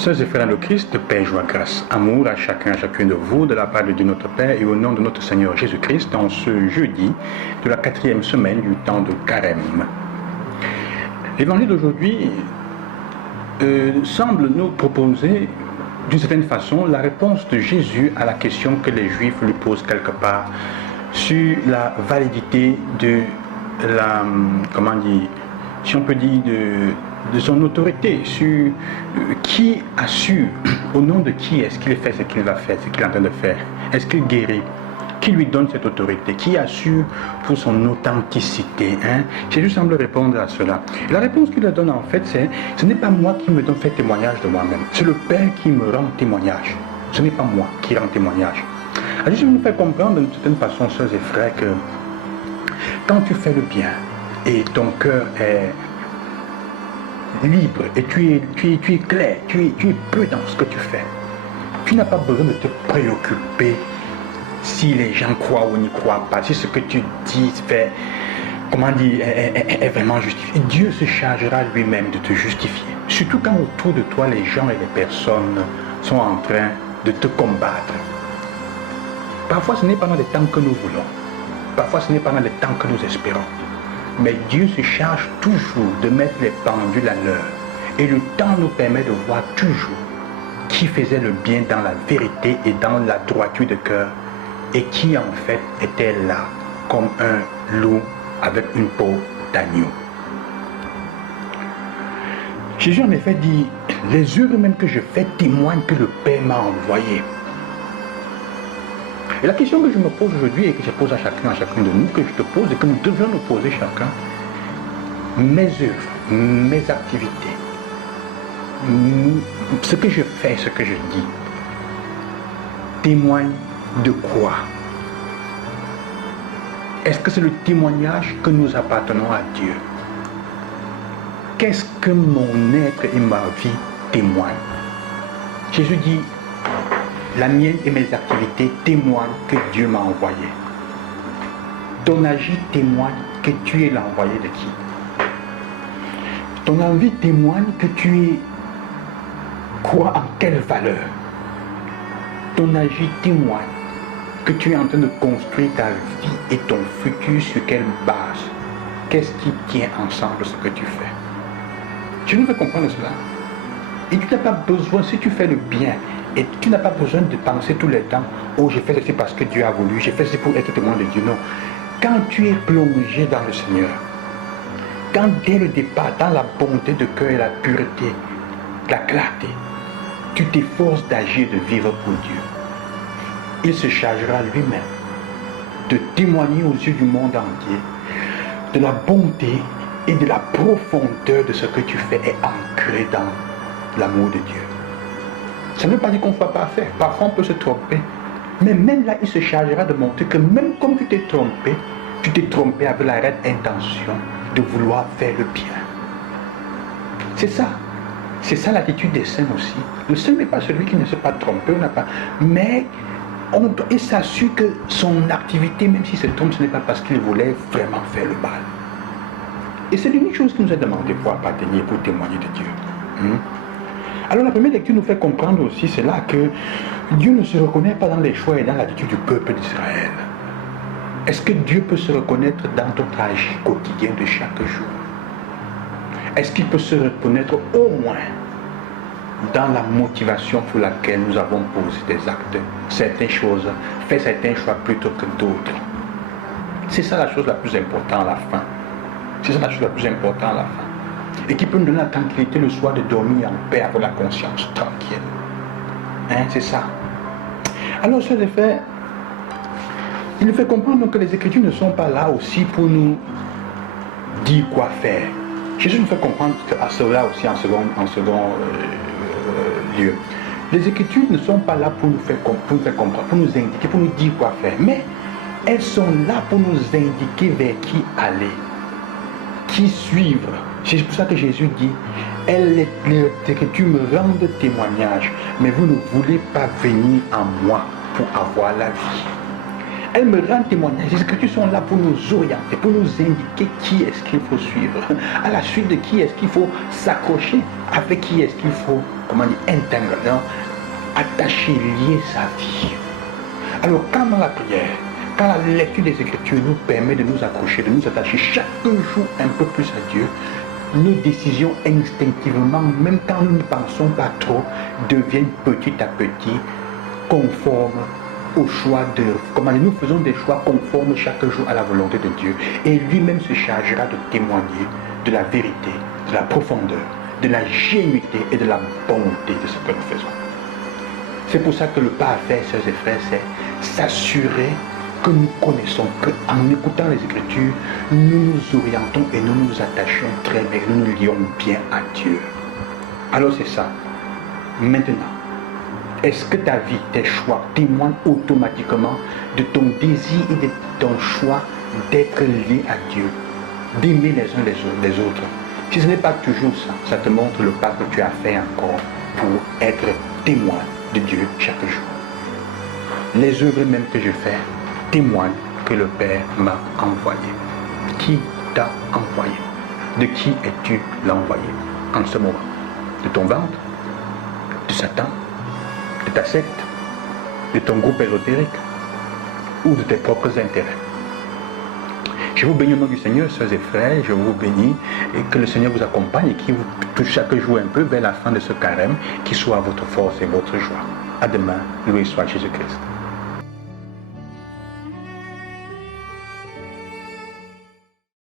Sœurs et frères dans le Christ, paix, joie, grâce, amour à chacun, à chacune de vous, de la part de Dieu notre Père et au nom de notre Seigneur Jésus-Christ, dans ce jeudi de la 4e semaine du temps de Carême. L'évangile d'aujourd'hui semble nous proposer d'une certaine façon la réponse de Jésus à la question que les Juifs lui posent quelque part sur la validité de la, comment dire, si on peut dire, de son autorité, sur qui assure, au nom de qui est-ce qu'il fait ce qu'il va faire, ce qu'il est en train de faire. Est-ce qu'il guérit? Qui lui donne cette autorité? Qui assure pour son authenticité? Jésus semble répondre à cela. Et la réponse qu'il leur donne en fait, c'est: ce n'est pas moi qui me donne fait témoignage de moi-même. C'est le Père qui me rend témoignage. Ce n'est pas moi qui rend témoignage. Alors Jésus nous fait comprendre d'une certaine façon, sœurs et frères, que quand tu fais le bien et ton cœur est libre et tu es clair, tu es peu dans ce que tu fais, tu n'as pas besoin de te préoccuper si les gens croient ou n'y croient pas, si ce que tu dis fait, comment dire, est vraiment justifié. Dieu se chargera lui-même de te justifier. Surtout quand autour de toi les gens et les personnes sont en train de te combattre. Parfois ce n'est pas dans les temps que nous voulons, parfois ce n'est pas dans les temps que nous espérons. Mais Dieu se charge toujours de mettre les pendules à l'heure. Et le temps nous permet de voir toujours qui faisait le bien dans la vérité et dans la droiture de cœur, et qui en fait était là comme un loup avec une peau d'agneau. Jésus en effet dit: les œuvres même que je fais témoignent que le Père m'a envoyé. Et la question que je me pose aujourd'hui et que je pose à chacune de nous, que je te pose et que nous devons nous poser chacun: mes œuvres, mes activités, ce que je fais, ce que je dis, témoignent de quoi? Est-ce que c'est le témoignage que nous appartenons à Dieu? Qu'est-ce que mon être et ma vie témoignent? Jésus dit: la mienne et mes activités témoignent que Dieu m'a envoyé. Ton agir témoigne que tu es l'envoyé de qui? Ton envie témoigne que tu crois en quelle valeur? Ton agir témoigne que tu es en train de construire ta vie et ton futur sur quelle base? Qu'est-ce qui tient ensemble ce que tu fais? Je nous fais comprendre cela. Et tu n'as pas besoin, si tu fais le bien, et tu n'as pas besoin de penser tout le temps: oh, j'ai fait ceci parce que Dieu a voulu, j'ai fait ceci pour être témoin de Dieu. Non. Quand tu es plongé dans le Seigneur, quand dès le départ, dans la bonté de cœur et la pureté, la clarté, tu t'efforces d'agir, de vivre pour Dieu, il se chargera lui-même de témoigner aux yeux du monde entier de la bonté et de la profondeur de ce que tu fais est ancré dans l'amour de Dieu. Ça ne veut pas dire qu'on ne soit pas fait. Parfois on peut se tromper. Mais même là, il se chargera de montrer que même comme tu t'es trompé avec la réelle intention de vouloir faire le bien. C'est ça. C'est ça l'attitude des saints aussi. Le saint n'est pas celui qui ne s'est pas trompé, mais il s'assure que son activité, même s'il se trompe, ce n'est pas parce qu'il voulait vraiment faire le mal. Et c'est l'unique chose qui nous est demandée pour appartenir, pour témoigner de Dieu. Alors la première lecture nous fait comprendre aussi cela, que Dieu ne se reconnaît pas dans les choix et dans l'attitude du peuple d'Israël. Est-ce que Dieu peut se reconnaître dans notre agir quotidien de chaque jour? Est-ce qu'il peut se reconnaître au moins dans la motivation pour laquelle nous avons posé des actes, certaines choses, fait certains choix plutôt que d'autres? C'est ça la chose la plus importante à la fin. C'est ça la chose la plus importante à la fin. Et qui peut nous donner la tranquillité le soir de dormir en paix avec la conscience tranquille. C'est ça. Alors, ce fait, il nous fait comprendre que les Écritures ne sont pas là aussi pour nous dire quoi faire. Jésus nous fait comprendre à cela aussi en second lieu. Les Écritures ne sont pas là pour nous faire comprendre, pour nous indiquer, pour nous dire quoi faire. Mais elles sont là pour nous indiquer vers qui aller, qui suivre. C'est pour ça que Jésus dit: les Écritures me rendent témoignage, mais vous ne voulez pas venir en moi pour avoir la vie. Elle me rend témoignage. Les Écritures sont là pour nous orienter, pour nous indiquer qui est-ce qu'il faut suivre. À la suite de qui est-ce qu'il faut s'accrocher, avec qui est-ce qu'il faut, comment dire, intégrer, attacher, lier sa vie. Alors quand dans la prière, quand la lecture des Écritures nous permet de nous accrocher, de nous attacher chaque jour un peu plus à Dieu, nos décisions instinctivement, même quand nous ne pensons pas trop, deviennent petit à petit conformes au choix de... Comment nous faisons des choix conformes chaque jour à la volonté de Dieu. Et lui-même se chargera de témoigner de la vérité, de la profondeur, de la génuité et de la bonté de ce que nous faisons. C'est pour ça que le pas à faire, sœurs et frères, c'est s'assurer que nous connaissons, qu'en écoutant les Écritures, nous nous orientons et nous nous attachons très bien, nous nous lions bien à Dieu. Alors c'est ça. Maintenant, est-ce que ta vie, tes choix témoignent automatiquement de ton désir et de ton choix d'être lié à Dieu, d'aimer les uns les autres? Si ce n'est pas toujours ça, ça te montre le pas que tu as fait encore pour être témoin de Dieu chaque jour. Les œuvres même que je fais témoignent que le Père m'a envoyé. Qui t'a envoyé? De qui es-tu l'envoyé en ce moment? De ton ventre? De Satan? De ta secte? De ton groupe ésotérique? Ou de tes propres intérêts? Je vous bénis au nom du Seigneur, sœurs et frères, je vous bénis et que le Seigneur vous accompagne et qu'il vous touche chaque jour un peu vers la fin de ce carême, qui soit votre force et votre joie. À demain, loué soit Jésus-Christ.